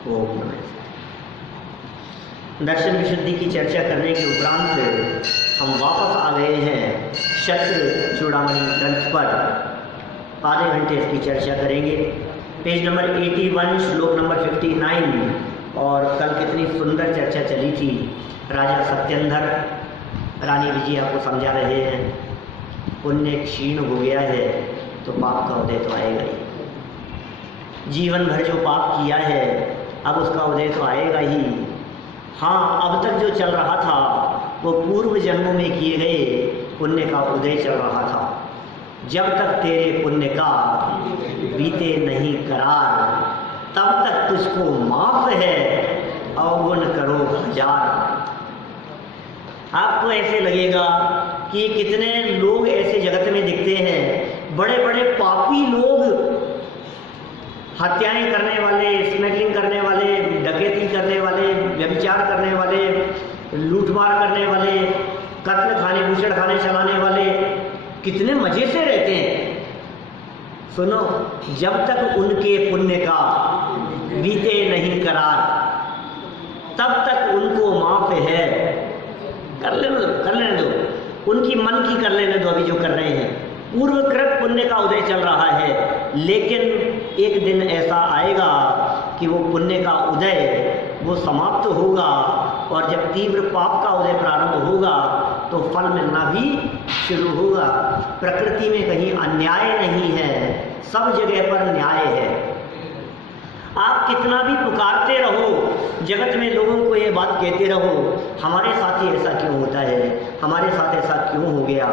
ओम नमः। दर्शन विशुद्धि की चर्चा करने के उपरांत हम वापस आ गए हैं शत्र चूड़ामणि ग्रंथ पर। आधे घंटे इसकी चर्चा करेंगे। पेज नंबर 81 श्लोक नंबर 59। और कल कितनी सुंदर चर्चा चली थी। राजा सत्येंद्र रानी विजया को समझा रहे हैं पुण्य क्षीण हो गया है तो पाप का उदय तो आएगा ही। जीवन भर जो पाप किया है अब उसका उदय तो आएगा ही। हाँ, अब तक जो चल रहा था वो पूर्व जन्मों में किए गए पुण्य का उदय चल रहा था। जब तक तेरे पुण्य का बीते नहीं करार तब तक तुझको माफ है अवगुण करो हजार। आपको ऐसे लगेगा कि कितने लोग ऐसे जगत में दिखते हैं, बड़े बड़े पापी लोग, हत्याएं करने वाले, स्मगलिंग करने वाले, डकैती करने वाले, व्यभिचार करने वाले, लूटमार करने वाले, कत्ल खाने बूचड़ खाने चलाने वाले कितने मजे से रहते हैं। सुनो, जब तक उनके पुण्य का बीते नहीं करार तब तक उनको माफ है। कर लेने दो, उनकी मन की कर लेने दो। अभी जो कर रहे हैं पूर्वकृत पुण्य का उदय चल रहा है, लेकिन एक दिन ऐसा आएगा कि वो पुण्य का उदय वो समाप्त होगा और जब तीव्र पाप का उदय प्रारंभ होगा तो फल मिलना भी शुरू होगा। प्रकृति में कहीं अन्याय नहीं है, सब जगह पर न्याय है। आप कितना भी पुकारते रहो, जगत में लोगों को ये बात कहते रहो, हमारे साथ ही ऐसा क्यों होता है, हमारे साथ ऐसा क्यों हो गया,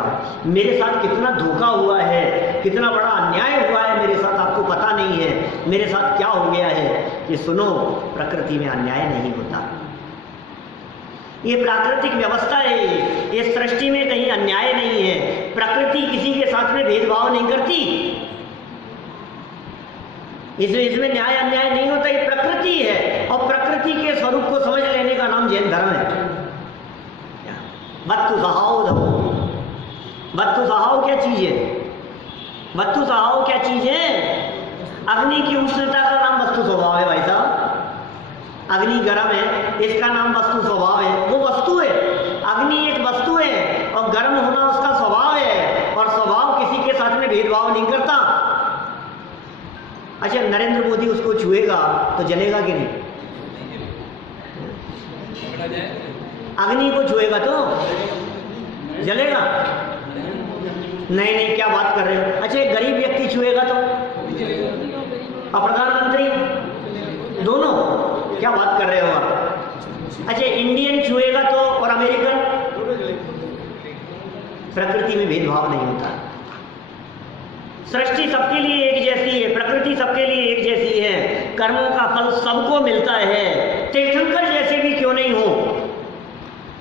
मेरे साथ कितना धोखा हुआ है, कितना बड़ा अन्याय हुआ है मेरे साथ, आपको पता नहीं है मेरे साथ क्या हो गया है। ये सुनो, प्रकृति में अन्याय नहीं होता। ये प्राकृतिक व्यवस्था है, ये सृष्टि में कहीं अन्याय नहीं है। प्रकृति किसी के साथ में भेदभाव नहीं करती, इसमें न्याय अन्याय नहीं होता। ये प्रकृति है और प्रकृति के स्वरूप को समझ लेने का नाम जैन धर्म है। वस्तु सहाव, वस्तु सहाव क्या चीज है? वस्तु सहाव क्या चीज है? अग्नि की उष्णता का नाम वस्तु स्वभाव है भाई साहब। अग्नि गर्म है, इसका नाम वस्तु स्वभाव है। वो वस्तु है, अग्नि एक वस्तु है और गर्म होना उसका स्वभाव है, और स्वभाव किसी के साथ में भेदभाव नहीं करता। अच्छा, नरेंद्र मोदी उसको छुएगा तो जलेगा कि नहीं? अग्नि को छुएगा तो जलेगा? नहीं नहीं, क्या बात कर रहे हो? अच्छा, एक गरीब व्यक्ति छुएगा तो? और प्रधानमंत्री? दोनों? क्या बात कर रहे हो आप? अच्छा, इंडियन छुएगा तो और अमेरिकन? प्रकृति में भेदभाव नहीं होता। सृष्टि सबके लिए एक जैसी है, प्रकृति सबके लिए एक जैसी है, कर्मों का फल सबको मिलता है। तीर्थंकर जैसे भी क्यों नहीं हो,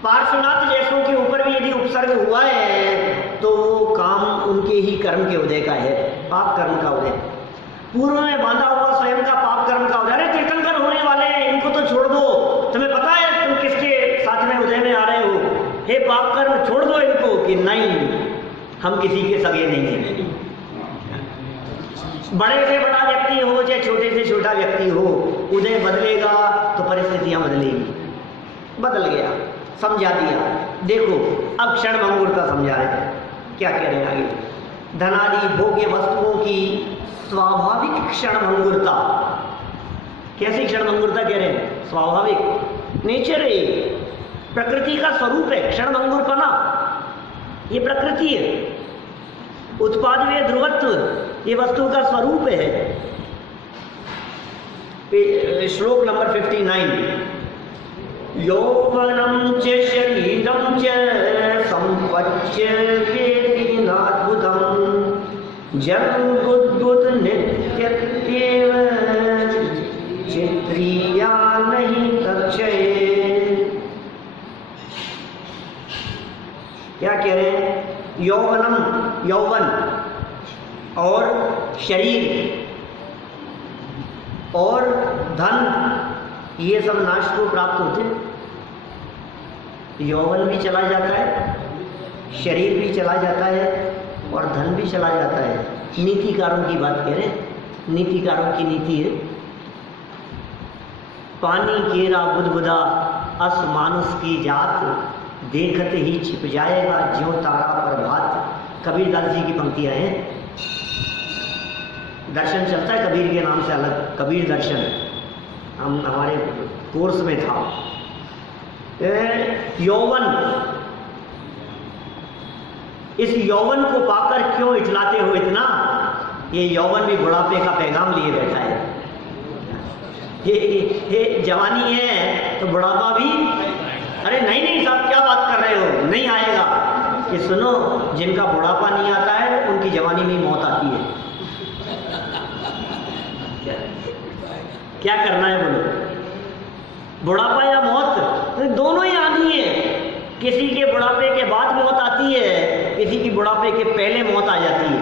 पार्श्वनाथ जैसों के ऊपर भी यदि उपसर्ग हुआ है तो वो काम उनके ही कर्म के उदय का है, पाप कर्म का उदय। पूर्व में बांधा हुआ स्वयं का पाप कर्म का उदय। अरे तीर्थंकर होने वाले हैं, इनको तो छोड़ दो, तुम्हें पता है तुम किसके साथ में उदय में आ रहे हो, हे पाप कर्म छोड़ दो इनको। कि नहीं, हम किसी के सगे नहीं हैं। बड़े से बड़ा व्यक्ति हो चाहे छोटे से छोटा व्यक्ति हो, उदय बदलेगा तो परिस्थितियां बदलेगी। बदल गया, समझा दिया। देखो अब क्षण भंगुरता समझा रहे हैं, क्या कह रहे हैं आगे? धनादि भोग्य वस्तुओं की स्वाभाविक क्षण भंगुरता। कैसी क्षण भंगुरता कह रहे हैं? स्वाभाविक, नेचर है, प्रकृति का स्वरूप है। क्षण भंगुरपना ये प्रकृति है। उत्पाद व ध्रुवत्व ये वस्तु का स्वरूप है। श्लोक नंबर 59। यौवनं च शरीरं च संपच्य वेदिनाद्भुतं जन्मबुद्बुद नित्यत्वेव चित्रिया नहीं तक्षये। क्या कह रहे हैं? यौवनम, यौवन और शरीर और धन ये सब नाश को प्राप्त होते हैं। यौवन भी चला जाता है, शरीर भी चला जाता है और धन भी चला जाता है। नीतिकारों की बात कह रहे हैं, नीतिकारों की नीति है पानी केरा बुदबुदा अस मानुष की जात, देखत ही छिप जाएगा ज्यों तारा प्रभात। कबीरदास जी की पंक्तियां हैं। दर्शन चलता है कबीर के नाम से अलग, कबीर दर्शन हमारे कोर्स में था। यौवन, इस यौवन को पाकर क्यों इठलाते हो इतना, ये यौवन भी बुढ़ापे का पैगाम लिए बैठा है। ये जवानी है तो बुढ़ापा भी, अरे नहीं नहीं साहब क्या बात कर रहे हो, नहीं आएगा। कि सुनो, जिनका बुढ़ापा नहीं आता है उनकी जवानी में मौत आती है। क्या करना है बोलो, बुढ़ापा या मौत, तो दोनों ही आनी है। किसी के बुढ़ापे के बाद मौत आती है, किसी की बुढ़ापे के पहले मौत आ जाती है।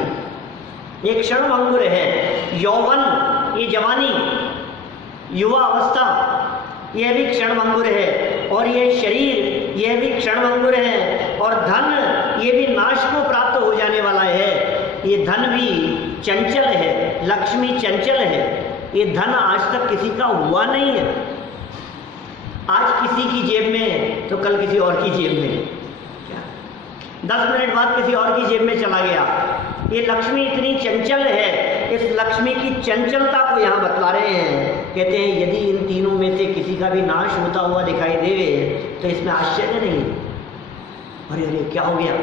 एक क्षण भंगुर है यौवन, ये जवानी, युवा अवस्था, यह भी क्षण भंगुर है। और ये शरीर, यह भी क्षण भंगुर है। और धन, ये भी नाश को प्राप्त हो जाने वाला है। ये धन भी चंचल है, लक्ष्मी चंचल है। ये धन आज तक किसी का हुआ नहीं है। आज किसी की जेब में तो कल किसी और की जेब में, 10 मिनट बाद किसी और की जेब में चला गया। ये लक्ष्मी इतनी चंचल है, इस लक्ष्मी की चंचलता को यहाँ बतला रहे हैं। कहते हैं यदि इन तीनों में से किसी का भी नाश होता हुआ दिखाई देवे तो इसमें आश्चर्य नहीं। अरे अरे क्या हो गया,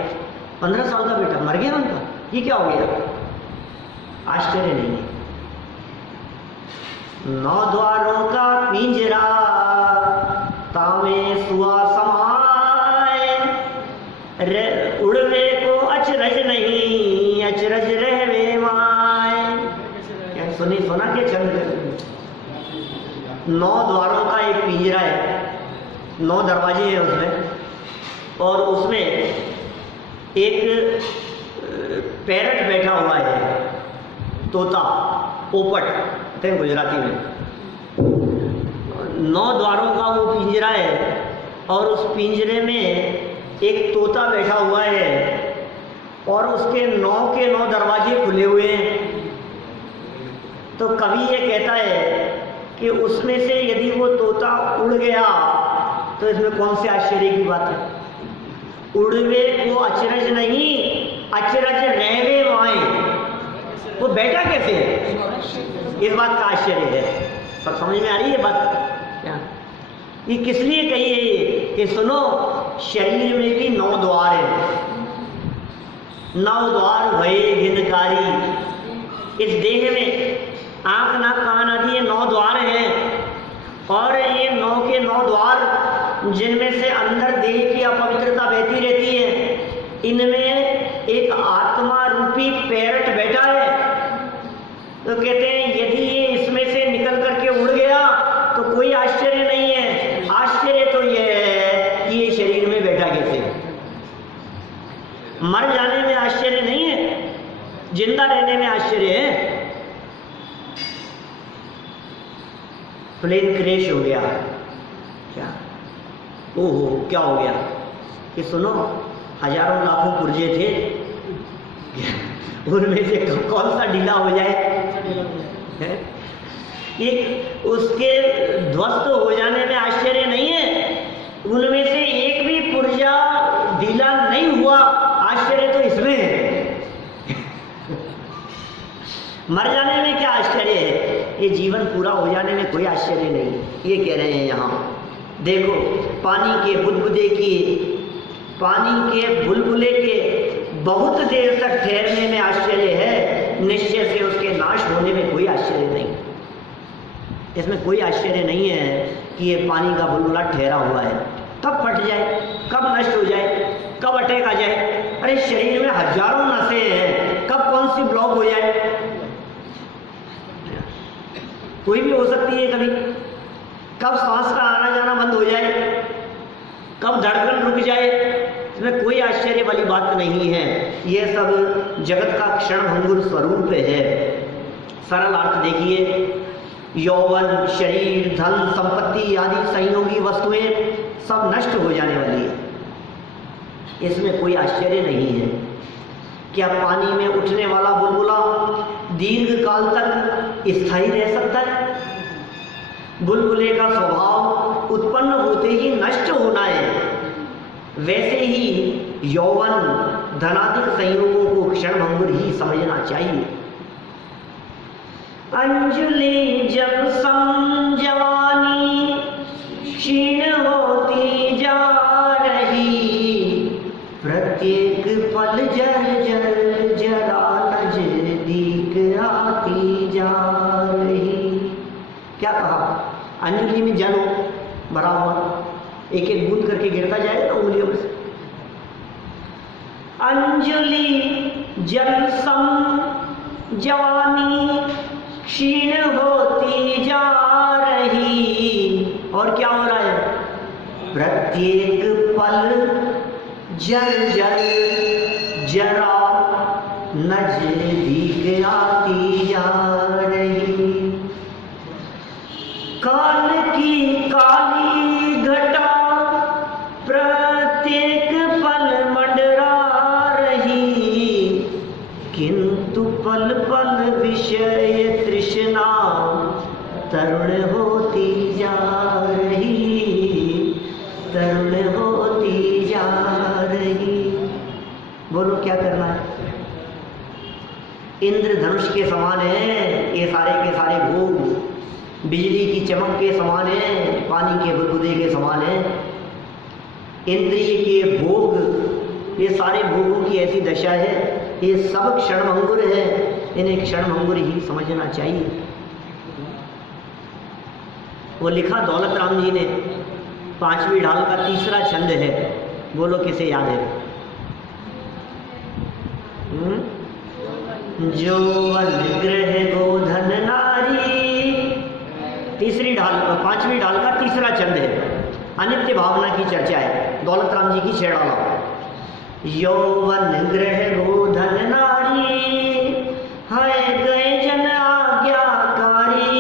15 साल का बेटा मर गया उनका, ये क्या हो गया, आश्चर्य नहीं है। 9 द्वारों का पिंजरा तामे सुआ समाए, उड़वे को अचरज नहीं, अचरज रहवे माए। क्या सुनी, सुना के चंद 9 द्वारों का एक पिंजरा है, 9 दरवाजे हैं उसमें, और उसमें एक पैरट बैठा हुआ है, तोता, पोपट कहते हैं गुजराती में। 9 द्वारों का वो पिंजरा है और उस पिंजरे में एक तोता बैठा हुआ है और उसके 9 के 9 दरवाजे खुले हुए हैं। तो कवि ये कहता है कि उसमें से यदि वो तोता उड़ गया तो इसमें कौन से आश्चर्य की बात है। उड़वे को अचरज नहीं, अचरज रहवे माए, वो बैठा कैसे है, इस बात का आश्चर्य है। सब समझ में आ रही है बात क्या, ये किस लिए कही है ये कि सुनो, शरीर में भी 9 द्वार है, 9 द्वार भये घिनकारी। इस देह में आंख नाक कान आदि ये 9 द्वार हैं। और ये 9 के 9 द्वार जिनमें से अंदर देह की अपवित्रता बहती रहती है, इनमें एक आत्मा रूपी पैरट बैठा है। तो कहते हैं यदि ये इसमें से निकल करके उड़ गया तो कोई आश्चर्य नहीं है। आश्चर्य तो ये है कि ये शरीर में बैठा कैसे। मर जाने में आश्चर्य नहीं है, जिंदा रहने में आश्चर्य है। प्लेन क्रैश हो गया, क्या ओहो क्या हो गया कि सुनो, हजारों लाखों पुर्जे थे, उनमें से कौन सा ढीला हो जाए। एक उसके ध्वस्त हो जाने में आश्चर्य नहीं है, उनमें से एक भी पुर्जा ढीला नहीं हुआ, आश्चर्य तो इसमें है। मर जाने में क्या आश्चर्य है, ये जीवन पूरा हो जाने में कोई आश्चर्य नहीं। ये कह रहे हैं यहाँ देखो, पानी के बुलबुले की, पानी के बुलबुले के बहुत देर तक ठहरने में आश्चर्य है, निश्चय से उसके नाश होने में कोई आश्चर्य नहीं। इसमें कोई आश्चर्य नहीं है कि ये पानी का बुलबुला ठहरा हुआ है, कब फट जाए, कब नष्ट हो जाए, कब अटैक आ जाए। अरे शरीर में हजारों नसें हैं, कब कौन सी ब्लॉक हो जाए, कोई भी हो सकती है। कभी कब सांस का आना जाना बंद हो जाए, कब धड़कन रुक जाए, इसमें कोई आश्चर्य वाली बात नहीं है। यह सब जगत का क्षण भंगुर स्वरूप है। सरल अर्थ देखिए, यौवन, शरीर, धन, संपत्ति आदि संयोगी वस्तुएं सब नष्ट हो जाने वाली है, इसमें कोई आश्चर्य नहीं है। क्या पानी में उठने वाला बुलबुला दीर्घ काल तक स्थायी रह सकता है? बुलबुले का स्वभाव उत्पन्न होते ही नष्ट होना है, वैसे ही यौवन धनाधिक संयोगों को क्षणभंगुर ही समझना चाहिए। अंजुलि जब सम जवानी क्षीण होती जा रही, प्रत्येक पल जर जर जरा नजदीक आती जा रही। क्या कहा? अंजलि में जल हो भरा हुआ, एक एक बूंद करके गिरता जाएगा उंगलियों में से। अंजलि जल सम जवानी क्षीण होती जा रही, और क्या हो रहा है? प्रत्येक पल जल जल जरा नजदीक आती जा रही। काल की काली घटा प्रत्येक पल मंडरा रही, किंतु पल पल विषय तृष्णा तरुण होती जा रही, तरुण होती जा रही। बोलो क्या करना है? इंद्रधनुष के समान है ये सारे के सारे भोग, बिजली की चमक के समान है, पानी के बुदबुदे के समान है। इंद्रिय के भोग, ये सारे भोगों की ऐसी दशा है, ये सब क्षणभंगुर है, इन्हें क्षणभंगुर ही समझना चाहिए। वो लिखा दौलत राम जी ने, 5वीं ढाल का 3रा छंद है। बोलो किसे याद है? जो अनुग्रह गोधन नारी, 3री ढाल 5वीं ढाल का 3रा छंद है। अनित्य भावना की चर्चा है, दौलत राम जी की छेड़ाला। यौवन ग्रह गोधन नारी, है गए जन आज्ञाकारी,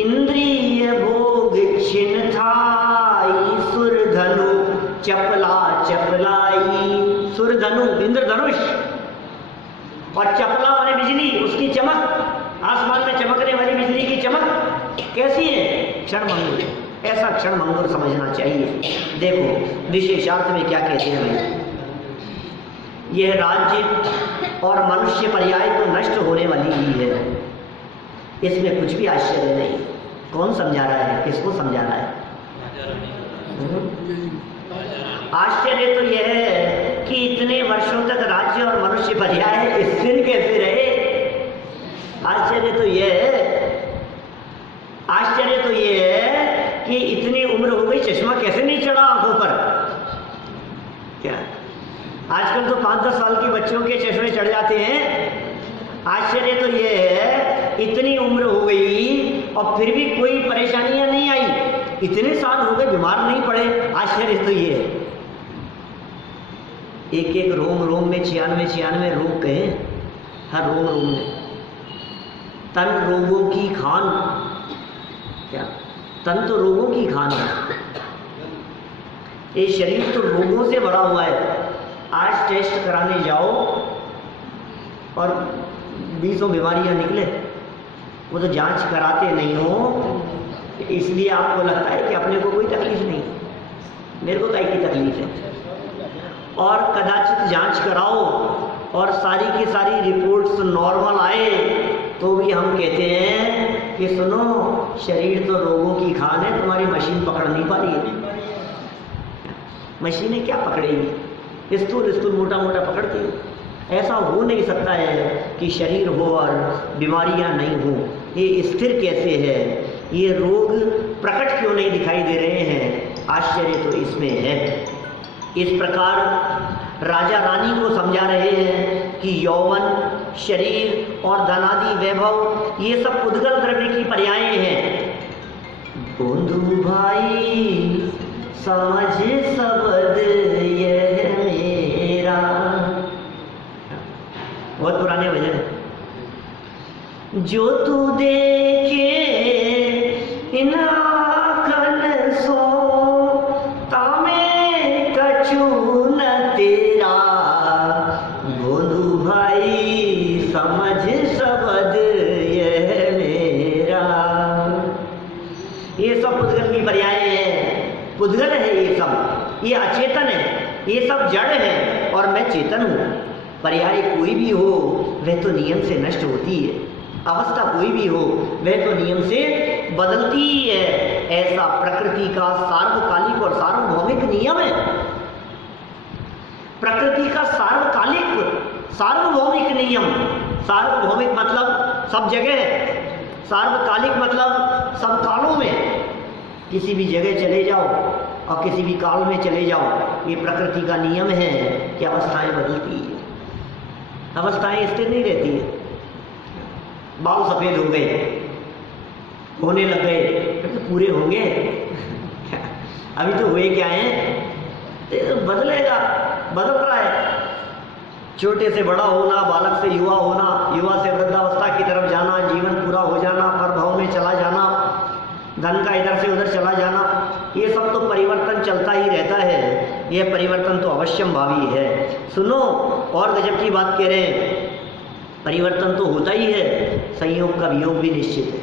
इंद्रिय भोग छिन थाई, सुरधनु चपला चपलाई। सुरधनु इंद्रधनुष, और चपला वाली बिजली, उसकी चमक, आसमान में चमकने वाली बिजली की चमक कैसी है? क्षणभंगुर। ऐसा क्षणभंगुर समझना चाहिए। देखो विशेषार्थ में क्या कहते हैं भाई, यह राज्य और मनुष्य पर्याय तो नष्ट होने वाली ही है, इसमें कुछ भी आश्चर्य नहीं। कौन समझा रहा है? किसको समझा रहा है? आश्चर्य तो यह है कि इतने वर्षों तक राज्य और मनुष्य पर्याय स्थिर कैसे रहे। आश्चर्य तो यह है कि इतनी उम्र हो गई, चश्मा कैसे नहीं चढ़ा आंखों पर? क्या आजकल तो 5-10 साल के बच्चों के चश्मे चढ़ जाते हैं। आश्चर्य तो यह है इतनी उम्र हो गई और फिर भी कोई परेशानियां नहीं आई, इतने साल हो गए बीमार नहीं पड़े। आश्चर्य तो ये है, एक एक रोम रोम में 96 रोग कहे, हर रोम रोम में। तन रोगों की खान, क्या तन तो रोगों की खान है, ये शरीर तो रोगों से भरा हुआ है। आज टेस्ट कराने जाओ और 20 बीमारियां निकले, वो तो जांच कराते नहीं हो, इसलिए आपको लगता है कि अपने को कोई तकलीफ नहीं, मेरे को काहे की तकलीफ है। और कदाचित जांच कराओ और सारी की सारी रिपोर्ट्स नॉर्मल आए तो भी हम कहते हैं कि सुनो, शरीर तो रोगों की खान है, तुम्हारी मशीन पकड़ नहीं पा रही है। मशीनें क्या पकड़ेगी? स्थूल मोटा मोटा पकड़ती है। ऐसा हो नहीं सकता है कि शरीर हो और बीमारियां नहीं हो। ये स्थिर कैसे है? ये रोग प्रकट क्यों नहीं दिखाई दे रहे हैं? आश्चर्य तो इसमें है। इस प्रकार राजा रानी को समझा रहे हैं कि यौवन, शरीर और धनादि वैभव ये सब उद्गल द्रव्य की पर्यायें हैं। बंधु भाई समझ शब्द यह मेरा, बहुत पुराने भजन है। जो तू देखे इन आँखन सो, तामे कछु न तेरा, बंधु भाई समझ शब्द यह मेरा। ये सब पुद्गल की पर्याय है। पुद्गल है ये सब, ये अचेतन है, ये सब जड़ है और मैं चेतन हूँ। पर्याय कोई भी हो वह तो नियम से नष्ट होती है, अवस्था कोई भी हो वह तो नियम से बदलती ही है। ऐसा प्रकृति का सार्वकालिक और सार्वभौमिक नियम है। प्रकृति का सार्वभौमिक नियम, सार्वभौमिक मतलब सब जगह है, सार्वकालिक मतलब सब कालों में। किसी भी जगह चले जाओ और किसी भी काल में चले जाओ, ये प्रकृति का नियम है कि अवस्थाएं बदलती है, अवस्थाएं स्थिर नहीं रहती है। बाल सफेद हो गए, होने लग गए, तो पूरे होंगे अभी तो हुए क्या हैं, तो बदलेगा, बदल रहा है। छोटे से बड़ा होना, बालक से युवा होना, युवा से वृद्धावस्था की तरफ जाना, जीवन पूरा हो जाना, प्रभाव में चला जाना, धन का इधर से उधर चला जाना, ये सब तो परिवर्तन चलता ही रहता है। यह परिवर्तन तो अवश्यंभावी है। सुनो, और गजब की बात कह रहे हैं, परिवर्तन तो होता ही है, संयोग का वियोग भी निश्चित है।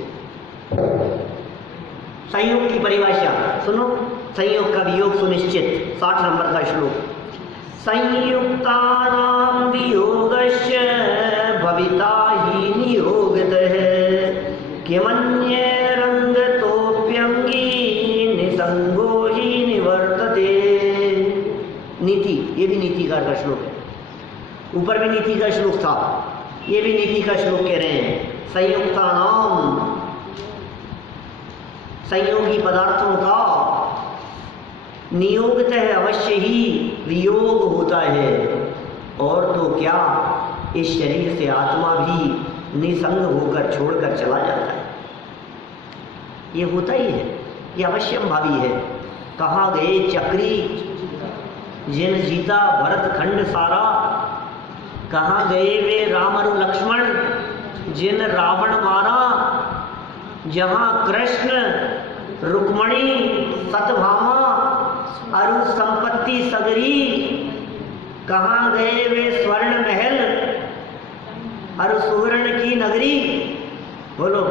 संयोग की परिभाषा सुनो, संयोग का वियोग सुनिश्चित। 60 नंबर का श्लोक, संयुक्तानां वियोगस्य भविता ही नियोगतः किमन्ये रंगतोप्यंगी निसंगो ही निवर्तते। नीति, ये भी नीतिकार का श्लोक है। ऊपर भी नीति का श्लोक था, ये भी नीति का श्लोक कह रहे हैं। संयुक्तानाम, संयोगी पदार्थों का नियोगतः अवश्य ही वियोग होता है। और तो क्या, इस शरीर से आत्मा भी निसंग होकर छोड़कर चला जाता है। ये होता ही है, ये अवश्यंभावी है। कहाँ गए चक्री जिन जीता भरत खंड सारा, कहाँ गए वे राम और लक्ष्मण जिन रावण मारा। जहाँ कृष्ण रुक्मणी सतभामा अरु संपत्ति सगरी, कहाँ गए वे स्वर्ण महल अरु सुवर्ण की नगरी। बोलो,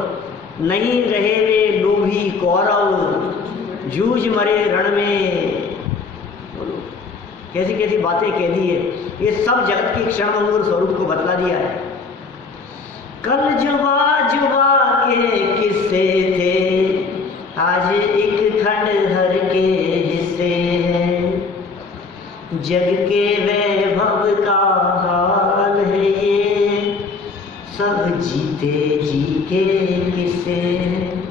नहीं रहे वे लोभी कौरव जूझ मरे रण में। बोलो, कैसी कैसी बातें कह दी है। ये सब जगत के क्षणभंगुर स्वरूप को बतला दिया है। कल जुबा जुबा के किस्से थे, आज एक खंडहर के हिस्से हैं। जग के वैभव का हाल है ये, सब जीते जी के किस्से हैं।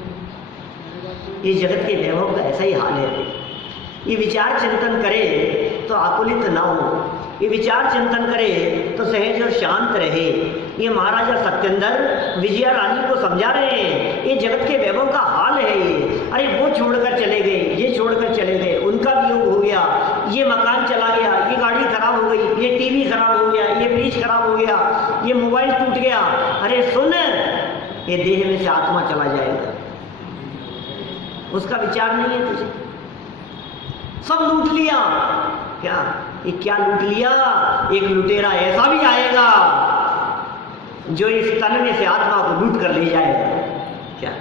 ये जगत के वैभव का ऐसा ही हाल है। ये विचार चिंतन करे तो आकुलित ना हो, ये विचार चिंतन करे तो सहज और शांत रहे। ये महाराजा सत्येंद्र विजया रानी को समझा रहे हैं, ये जगत के वैभव का हाल है ये। अरे वो छोड़कर चले गए, ये छोड़कर चले गए, उनका वियोग हो गया, ये मकान चला गया, ये गाड़ी खराब हो गई, ये टीवी खराब हो गया, ये फ्रिज खराब हो गया, ये मोबाइल टूट गया। अरे सुन, ये देह में से आत्मा चला जाएगा, उसका विचार नहीं है तुझे। सब लूट लिया, क्या ये क्या लूट लिया? एक लुटेरा ऐसा भी आएगा जो इस तन में से आत्मा को लूट कर ले जाएगा। क्या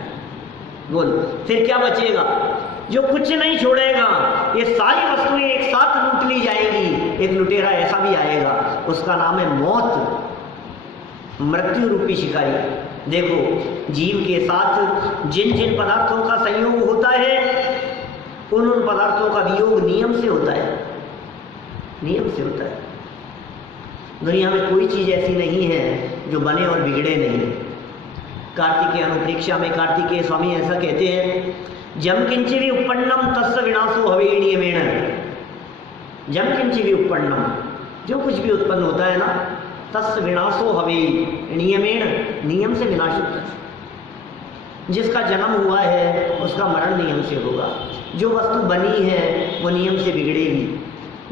बोल, फिर क्या बचेगा? जो कुछ नहीं छोड़ेगा, ये सारी वस्तुएं एक साथ लूट ली जाएगी। एक लुटेरा ऐसा भी आएगा, उसका नाम है मौत, मृत्यु रूपी शिकारी। देखो, जीव के साथ जिन जिन पदार्थों का संयोग होता है, उन पदार्थों का वियोग नियम से होता है, नियम से होता है। दुनिया में कोई चीज ऐसी नहीं है जो बने और बिगड़े नहीं। कार्तिकेय अनुप्रेक्षा में कार्तिकेय स्वामी ऐसा कहते हैं, जम किंचि भी उपन्नम तस्य विनाशो हवे नियमेन। जम किंचि भी उपन्नम, जो कुछ भी उत्पन्न होता है ना, तस्य विनाशो हवे नियमेन, नियम से विनाश होता है। जिसका जन्म हुआ है उसका मरण नियम से होगा। जो वस्तु बनी है वो नियम से बिगड़ेगी,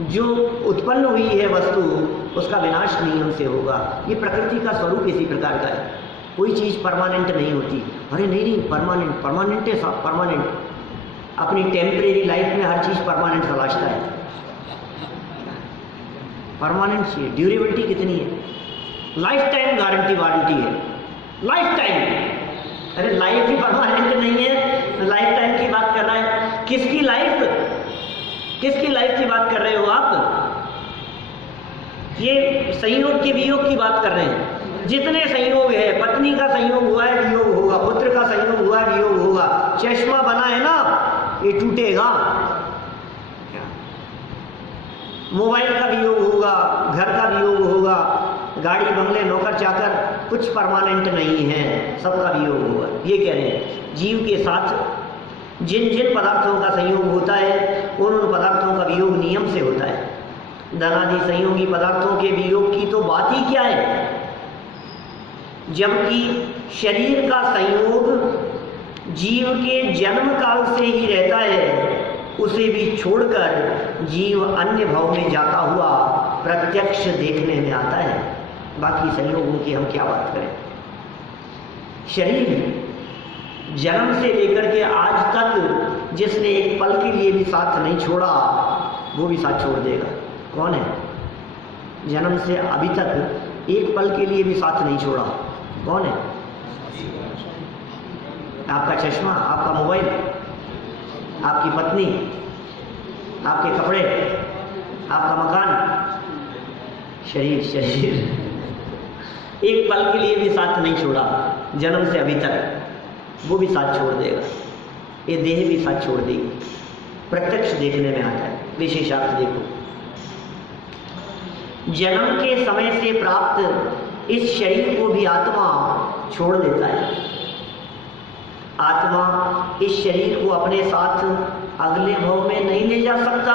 जो उत्पन्न हुई है वस्तु उसका विनाश नियम से होगा। ये प्रकृति का स्वरूप इसी प्रकार का है। कोई चीज़ परमानेंट नहीं होती। अरे नहीं, परमानेंट, परमानेंट है साहब, परमानेंट। अपनी टेम्परेरी लाइफ में हर चीज़ परमानेंट तलाशता है। परमानेंट चाहिए, ड्यूरेबिलिटी कितनी है? लाइफ टाइम गारंटी वारंटी है, लाइफ टाइम। अरे लाइफ ही परमानेंट नहीं है, लाइफ टाइम की किसकी लाइफ की बात कर रहे हो आप? ये संयोग के वियोग की बात कर रहे हैं। जितने संयोग है, पत्नी का संयोग हुआ है वियोग होगा, पुत्र का संयोग हुआ है वियोग होगा, चश्मा बना है ना ये टूटेगा, मोबाइल का वियोग होगा, घर का वियोग होगा, गाड़ी बंगले नौकर चाकर कुछ परमानेंट नहीं है, सबका वियोग होगा। ये कह रहे हैं जीव के साथ जिन जिन पदार्थों का संयोग होता है उन पदार्थों का वियोग नियम से होता है। धनादि संयोगी पदार्थों के वियोग की तो बात ही क्या है, जबकि शरीर का संयोग जीव के जन्म काल से ही रहता है, उसे भी छोड़कर जीव अन्य भाव में जाता हुआ प्रत्यक्ष देखने में आता है। बाकी संयोगों की हम क्या बात करें। शरीर जन्म से लेकर के आज तक जिसने एक पल के लिए भी साथ नहीं छोड़ा वो भी साथ छोड़ देगा। कौन है? जन्म से अभी तक एक पल के लिए भी साथ नहीं छोड़ा, कौन है? आपका चश्मा, आपका मोबाइल, आपकी पत्नी, आपके कपड़े, आपका मकान, शरीर एक पल के लिए भी साथ नहीं छोड़ा जन्म से अभी तक, वो भी साथ छोड़ देगा। ये देह भी साथ छोड़ देगी। प्रत्यक्ष देखने में आता है। विशेषार्थ देखो, जन्म के समय से प्राप्त इस शरीर को भी आत्मा छोड़ देता है। आत्मा इस शरीर को अपने साथ अगले भव में नहीं ले जा सकता।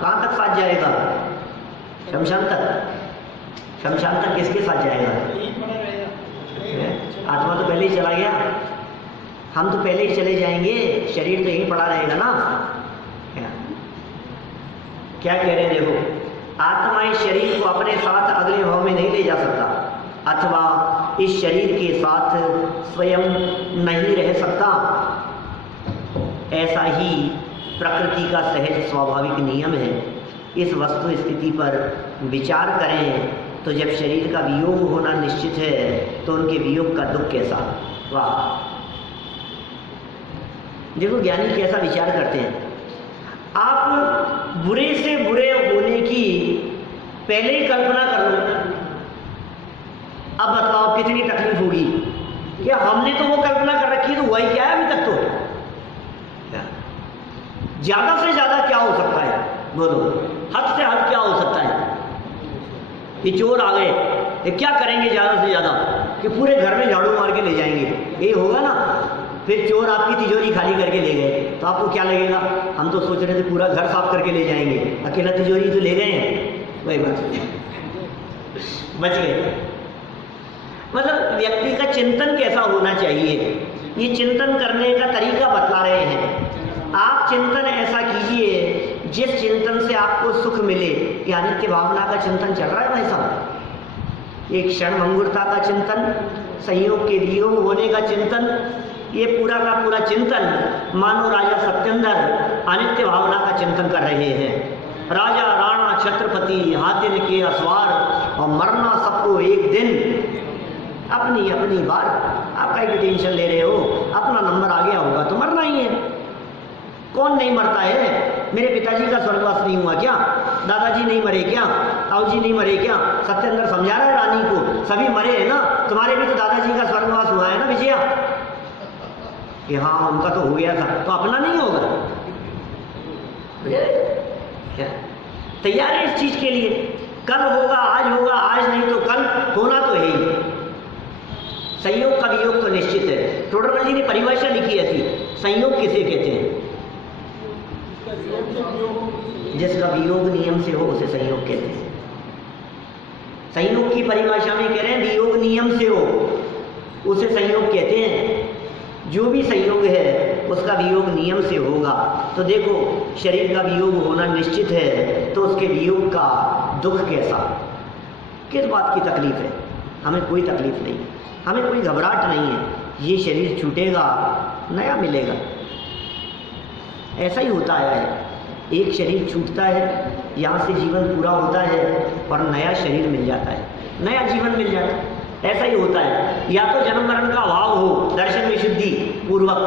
कहाँ तक साथ जाएगा? शमशान तक। शमशान तक किसके साथ जाएगा? आत्मा तो पहले ही चला गया, हम तो पहले ही चले जाएंगे, शरीर तो यहीं पड़ा रहेगा ना। क्या कह रहे हैं देखो, आत्मा इस शरीर को अपने साथ अगले भव में नहीं ले जा सकता, अथवा इस शरीर के साथ स्वयं नहीं रह सकता। ऐसा ही प्रकृति का सहज स्वाभाविक नियम है। इस वस्तु स्थिति पर विचार करें तो जब शरीर का वियोग होना निश्चित है तो उनके वियोग का दुख कैसा। वाह, देखो ज्ञानी कैसा विचार करते हैं। आप बुरे से बुरे होने की पहले ही कल्पना कर लो, अब बताओ कितनी तकलीफ होगी। क्या हमने तो वो कल्पना कर रखी, तो हुआ ही क्या है अभी तक? तो ज्यादा से ज्यादा क्या हो सकता है? बोलो, हद से हद क्या हो सकता है? कि चोर आ गए, ये क्या करेंगे ज्यादा से ज्यादा? कि पूरे घर में झाड़ू मार के ले जाएंगे, यही होगा ना। फिर चोर आपकी तिजोरी खाली करके ले गए तो आपको क्या लगेगा? हम तो सोच रहे थे पूरा घर साफ करके ले जाएंगे, अकेला तिजोरी तो ले गए हैं, वही बात बच गए। मतलब व्यक्ति का चिंतन कैसा होना चाहिए, ये चिंतन करने का तरीका बतला रहे हैं। आप चिंतन ऐसा कीजिए जिस चिंतन से आपको सुख मिले। यानी कि भावना का चिंतन चल रहा है भाई साहब, एक क्षण भंगुरता का चिंतन, संयोग के वियोग होने का चिंतन, ये पूरा का पूरा चिंतन मानो राजा सत्येंद्र अनित्य भावना का चिंतन कर रहे हैं। राजा राणा छत्रपति हाथिन के असवार और मरना सबको एक दिन, अपनी अपनी बार। आप कहीं भी टेंशन ले रहे हो, अपना नंबर आ गया होगा तो मरना ही है। कौन नहीं मरता है? मेरे पिताजी का स्वर्गवास नहीं हुआ क्या? दादाजी नहीं मरे क्या? ताऊ जी नहीं मरे क्या? सत्येंद्र समझा रहा है रानी को, सभी मरे हैं ना, तुम्हारे भी तो दादाजी का स्वर्गवास हुआ है ना विजया, कि हाँ उनका तो हो गया था, तो अपना नहीं होगा। तैयार है इस चीज के लिए, कल होगा, आज नहीं तो कल होना तो है ही। संयोग का वियोग तो निश्चित है। टोडरमल जी ने परिभाषा लिखी ऐसी, संयोग किसे कहते हैं? जिसका वियोग नियम से हो उसे संयोग कहते हैं। संयोग की परिभाषा में कह रहे हैं वियोग नियम से हो उसे संयोग कहते हैं। जो भी संयोग है उसका वियोग नियम से होगा। तो देखो, शरीर का वियोग होना निश्चित है तो उसके वियोग का दुख कैसा, किस बात की तकलीफ है? हमें कोई तकलीफ नहीं, हमें कोई घबराहट नहीं है। ये शरीर छूटेगा, नया मिलेगा। ऐसा ही होता है, एक शरीर छूटता है, यहाँ से जीवन पूरा होता है और नया शरीर मिल जाता है, नया जीवन मिल जाता है। ऐसा ही होता है। या तो जन्म मरण का अभाव हो, दर्शन में शुद्धि पूर्वक,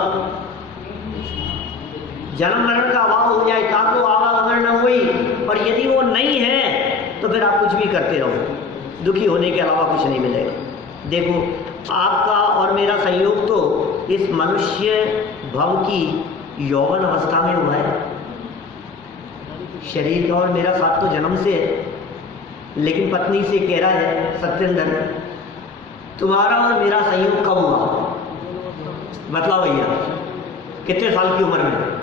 जन्म मरण का अभाव हो जाए ताको आवागमन न हुई, और यदि वो नहीं है तो फिर आप कुछ भी करते रहो, दुखी होने के अलावा कुछ नहीं मिलेगा। देखो, आपका और मेरा संयोग तो इस मनुष्य भव की यौवन अवस्था में हुआ है। शरीर का और मेरा साथ तो जन्म से है, लेकिन पत्नी से कह रहा है सत्येंद्र, तुम्हारा और मेरा संयोग कब हुआ? बतलाओ भैया, कितने साल की उम्र में?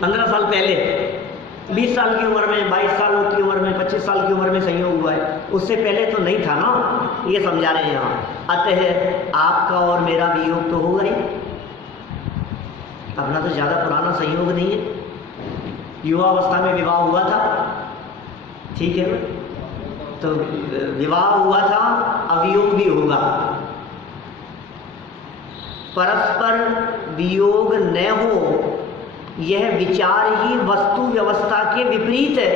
15 साल पहले, 20 साल की उम्र में, 22 साल की उम्र में, 25 साल की उम्र में संयोग हुआ है। उससे पहले तो नहीं था ना, ये समझा रहे हैं यहाँ। अतः आपका और मेरा वियोग तो होगा ही। अपना तो ज़्यादा पुराना संयोग नहीं है, युवा अवस्था में विवाह हुआ था, ठीक है, तो विवाह हुआ था, अवियोग भी होगा। परस्पर वियोग न हो यह विचार ही वस्तु व्यवस्था के विपरीत है।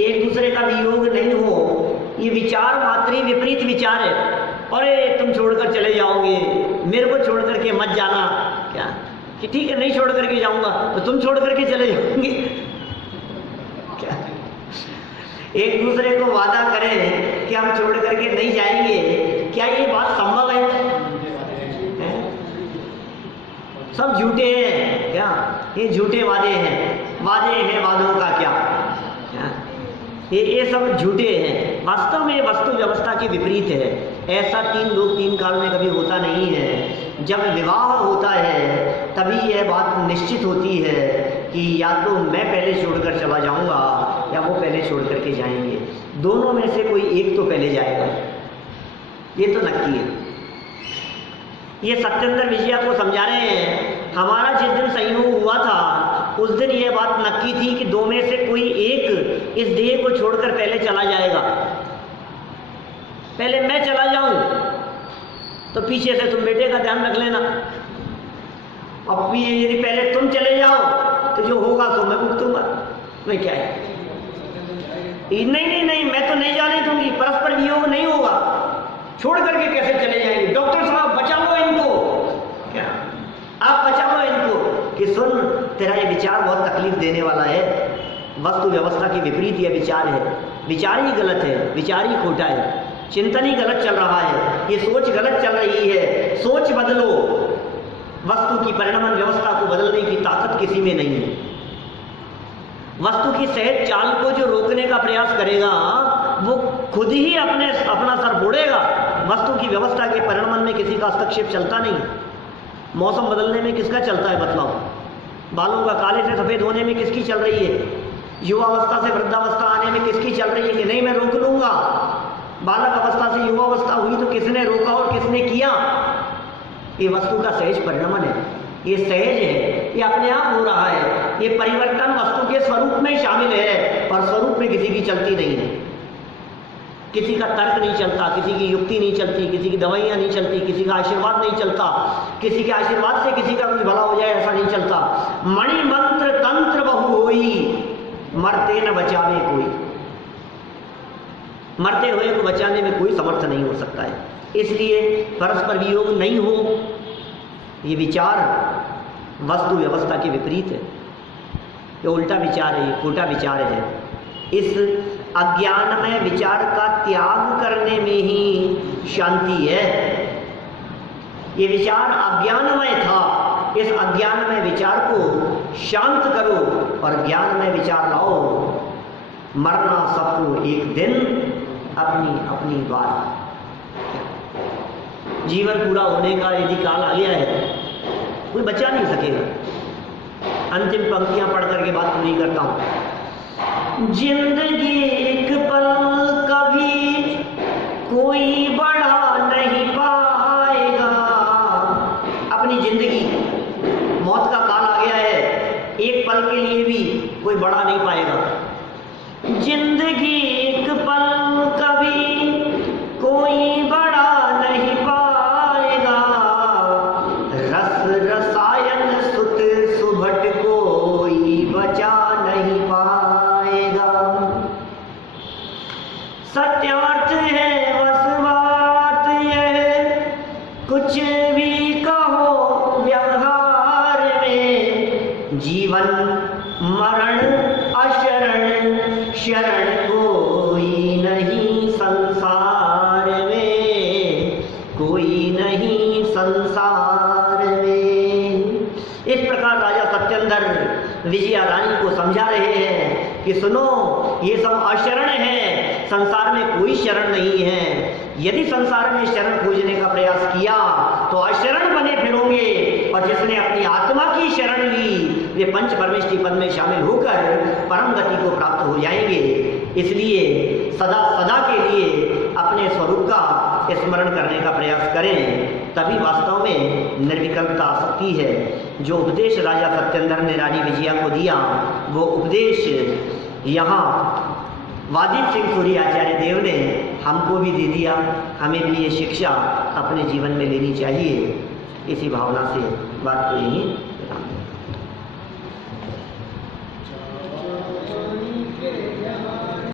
एक दूसरे का वियोग नहीं हो, ये विचार मात्र ही विपरीत विचार है। अरे तुम छोड़कर चले जाओगे, मेरे को छोड़ करके मत जाना, क्या कि ठीक है नहीं छोड़ करके जाऊंगा तो तुम छोड़ करके चले जाओगे क्या? एक दूसरे को वादा करें कि हम छोड़ करके नहीं जाएंगे, क्या ये बात संभव है? सब झूठे हैं क्या? ये झूठे वादे हैं, वादे हैं वादों का क्या? ये सब झूठे हैं। वास्तव में वस्तु व्यवस्था के विपरीत है। ऐसा 3 लोग 3 काल में कभी होता नहीं है। जब विवाह होता है तभी यह बात निश्चित होती है कि या तो मैं पहले छोड़कर चला जाऊंगा या वो पहले छोड़ करके जाएंगे। दोनों में से कोई एक तो पहले जाएगा, ये तो नक्की है। ये सत्येंद्र विजया को समझा रहे हैं, हमारा जिस दिन संयोग हुआ था उस दिन ये बात नक्की थी कि 2 में से कोई एक इस देह को छोड़कर पहले चला जाएगा। पहले मैं चला जाऊं तो पीछे से तुम बेटे का ध्यान रख लेना, अब यदि पहले तुम चले जाओ तो जो होगा तो मैं भुगतूंगा। मैं क्या है? नहीं, मैं तो नहीं जाने दूंगी, परस्पर वियोग नहीं होगा। छोड़ करके कैसे चले जाएंगे? डॉक्टर साहब बचा लो इनको, क्या आप बचा लो इनको कि सुन तेरा ये विचार बहुत तकलीफ देने वाला है। वस्तु व्यवस्था के विपरीत यह विचार है, विचार ही गलत है, विचार ही खोटा है, चिंतन ही गलत चल रहा है, ये सोच गलत चल रही है। सोच बदलो, वस्तु की परिणामन व्यवस्था को बदलने की ताकत किसी में नहीं है। वस्तु की सहज चाल को जो रोकने का प्रयास करेगा वो खुद ही अपना सर फोड़ेगा। वस्तु की व्यवस्था के परिणामन में किसी का हस्तक्षेप चलता नहीं। मौसम बदलने में किसका चलता है बतलाओ? बालों का काले से सफ़ेद होने में किसकी चल रही है? युवावस्था से वृद्धावस्था आने में किसकी चल रही है कि नहीं मैं रोक लूंगा? बालक अवस्था से युवावस्था हुई तो किसने रोका और किसने किया? ये वस्तु का सहज परिणामन है, ये सहज है, ये अपने आप हो रहा है। ये परिवर्तन वस्तु के स्वरूप में शामिल है और स्वरूप में किसी की चलती नहीं है। किसी का तर्क नहीं चलता, किसी की युक्ति नहीं चलती, किसी की दवाइयाँ नहीं चलती, किसी का आशीर्वाद नहीं चलता, किसी के आशीर्वाद से किसी का कुछ भला हो जाए ऐसा नहीं चलता। मणि मंत्र तंत्र बहु होई, मरते न बचावे कोई। मरते हुए को बचाने में कोई समर्थ नहीं हो सकता है। इसलिए परस्पर वियोग नहीं हो, ये विचार वस्तु व्यवस्था के विपरीत है, ये उल्टा विचार है, ये खोटा विचार है। इस अज्ञानमय विचार का त्याग करने में ही शांति है। ये विचार अज्ञानमय था, इस अज्ञानमय विचार को शांत करो और ज्ञानमय विचार लाओ। मरना सबको एक दिन, अपनी अपनी बात। जीवन पूरा होने का यदि काल आ गया है कोई बचा नहीं सकेगा। अंतिम पंक्तियां पढ़ करके बात पूरी करता हूं। जिंदगी एक पल कभी कोई बढ़ा नहीं पाएगा। अपनी जिंदगी, मौत का काल आ गया है, एक पल के लिए भी कोई बढ़ा नहीं पाएगा। जिंदगी एक पल कभी कोई बढ़ा नहीं पाएगा। रस रसायन सुत सुभट कोई बचा नहीं पाएगा। सत्यार्थ है बस बात यह, कुछ भी कहो व्यवहार में, जीवन मरण अशरण, शरण कोई नहीं संसार में, कोई नहीं संसार में। इस प्रकार राजा सत्येंद्र विजया रानी को समझा रहे हैं कि सुनो, ये सब अशरण है, संसार में कोई शरण नहीं है। यदि संसार में शरण खोजने का प्रयास किया तो अशरण बने फिरोगे, और जिसने अपनी आत्मा की शरण ली वे पंच परमेष्टि पद में शामिल होकर परम गति को प्राप्त हो जाएंगे। इसलिए सदा सदा के लिए अपने स्वरूप का स्मरण करने का प्रयास करें, तभी वास्तव में निर्विकल्पता आ सकती है। जो उपदेश राजा सत्येंद्र ने रानी विजया को दिया, वो उपदेश यहाँ वादित सिंह सूरी आचार्य देव ने हमको भी दे दिया। हमें भी ये शिक्षा अपने जीवन में लेनी चाहिए। इसी भावना से बात को यहीं